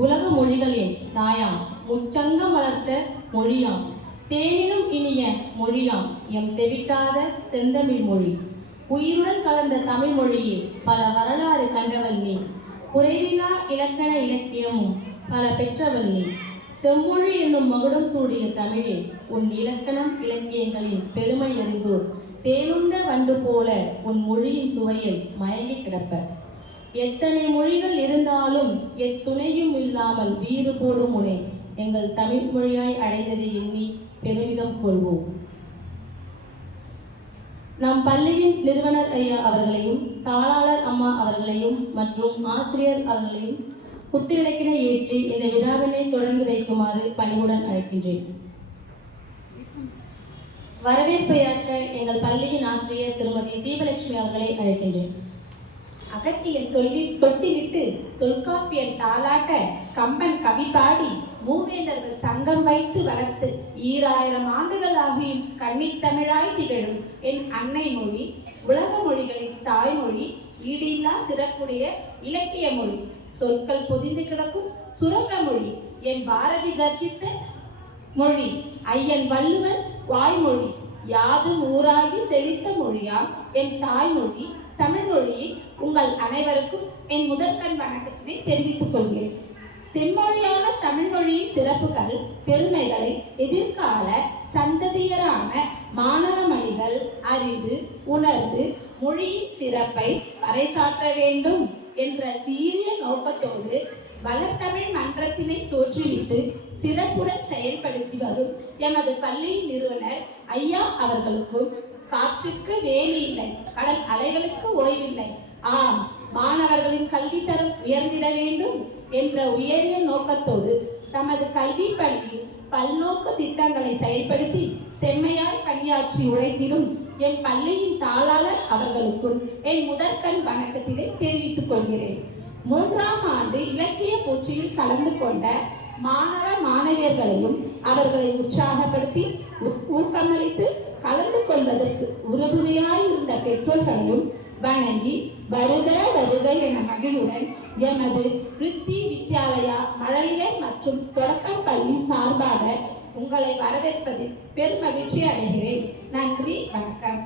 உலக மொழிகளின் தாயாம் முச்சங்கம் வளர்த்த மொழியாம் தேனிலும் இனிய மொழியாம் எம் தெவிட்டாத செந்தமிழ் மொழி. உயிருடன் கலந்த தமிழ் மொழியே பல வரலாறு கண்டவள் நீ. குறைவிலா இலக்கண இலக்கியமும் பல பெற்றவள் நீ. செம்மொழி என்னும் மகுடம் சூடிய தமிழே, உன் இலக்கணம் இலக்கியங்களின் பெருமை அறிந்தோர் தேனுண்ட வண்டு போல உன் மொழியின் சுவையில் மயங்கி கிடப்ப. எத்தனை மொழிகள் இருந்தாலும் எத்துணையும் இல்லாமல் வீறு போடும் உனை எங்கள் தமிழ் மொழியாய் அடைந்ததை எண்ணி பெருமிதம் கொள்வோம். நம் பள்ளியின் நிறுவனர் ஐயா அவர்களையும் தாளாளர் அம்மா அவர்களையும் மற்றும் ஆசிரியர் அவர்களையும் குத்துவிளக்கினை ஏற்றி இந்த விழாவினை தொடங்கி வைக்குமாறு பணிவுடன் அழைக்கின்றேன். வரவேற்பையாற்ற எங்கள் பள்ளியின் ஆசிரியர் திருமதி தீபலட்சுமி அவர்களை அழைக்கின்றேன். அகத்தியன் தொட்டிலிட்டு தொல்காப்பியன் தாளாட்ட கம்பன் கவி பாடி மூவேந்தர்கள் சங்கம் வைத்து வளர்த்து 2000 ஆண்டுகள் ஆகியும் கன்னித்தமிழாய் திகழும் என் அன்னை மொழி உலக மொழிகளின் தாய்மொழி, ஈடில்லா சிறப்புடைய இலக்கிய மொழி, சொற்கள் பொதிந்து கிடக்கும் சுரங்க மொழி, என் பாரதி கர்ஜித்த மொழி, ஐயன் வள்ளுவன் வாய்மொழி, யாதும் ஊராகி செழித்த மொழியாம் என் தாய்மொழி தமிழ் மொழியை உங்கள் அனைவருக்கும் என் முதற்கண் வணக்கத்தினை தெரிவித்துக் கொள்கிறேன். செம்மொழியான தமிழ் மொழியின் சிறப்புகள் பெருமைகளை எதிர்கால சந்ததியரான மாணவ மணிகள் அறிந்து உணர்ந்து மொழியின் சிறப்பை பறைசாற்ற வேண்டும் என்ற சீரிய நோக்கத்தோடு வளர்த்தமிழ் மன்றத்தினை தோற்றுவித்து சிறப்புடன் செயல்படுத்தி வரும் எமது பள்ளியின் நிறுவனர் ஐயா அவர்களுக்கும் காற்றுக்கு வேலி இல்லை, கடல் அலைகளுக்கு ஓய்வில்லை, ஆம் மாணவர்களின் கல்வி தரம் உயர்ந்திட வேண்டும் என்ற உயரிய நோக்கத்தோடு தமது கல்வி பணியில் பல்நோக்கு திட்டங்களை செயல்படுத்தி செம்மையாய் பணியாற்றி உழைத்திடும் என் பள்ளியின் தாளாளர் அவர்களுக்கும் என் முதற்கண் வணக்கத்தினை தெரிவித்துக் கொள்கிறேன். 3ஆம் ஆண்டு இலக்கிய போட்டியில் கலந்து கொண்ட மாணவ மாணவியர்களையும் அவர்களை உற்சாகப்படுத்தி ஊக்கமளித்து கலந்து கொள்வதற்கு உறுதுணையாய் இருந்த பெற்றோர்களையும் வணங்கி வருக வருக என மகிழ்வுடன் எமது ரித்தி வித்யாலயா மழலையர் மற்றும் தொடக்க பள்ளி சார்பாக உங்களை வரவேற்பதில் பெருமகிழ்ச்சி அடைகிறேன். நன்றி, வணக்கம்.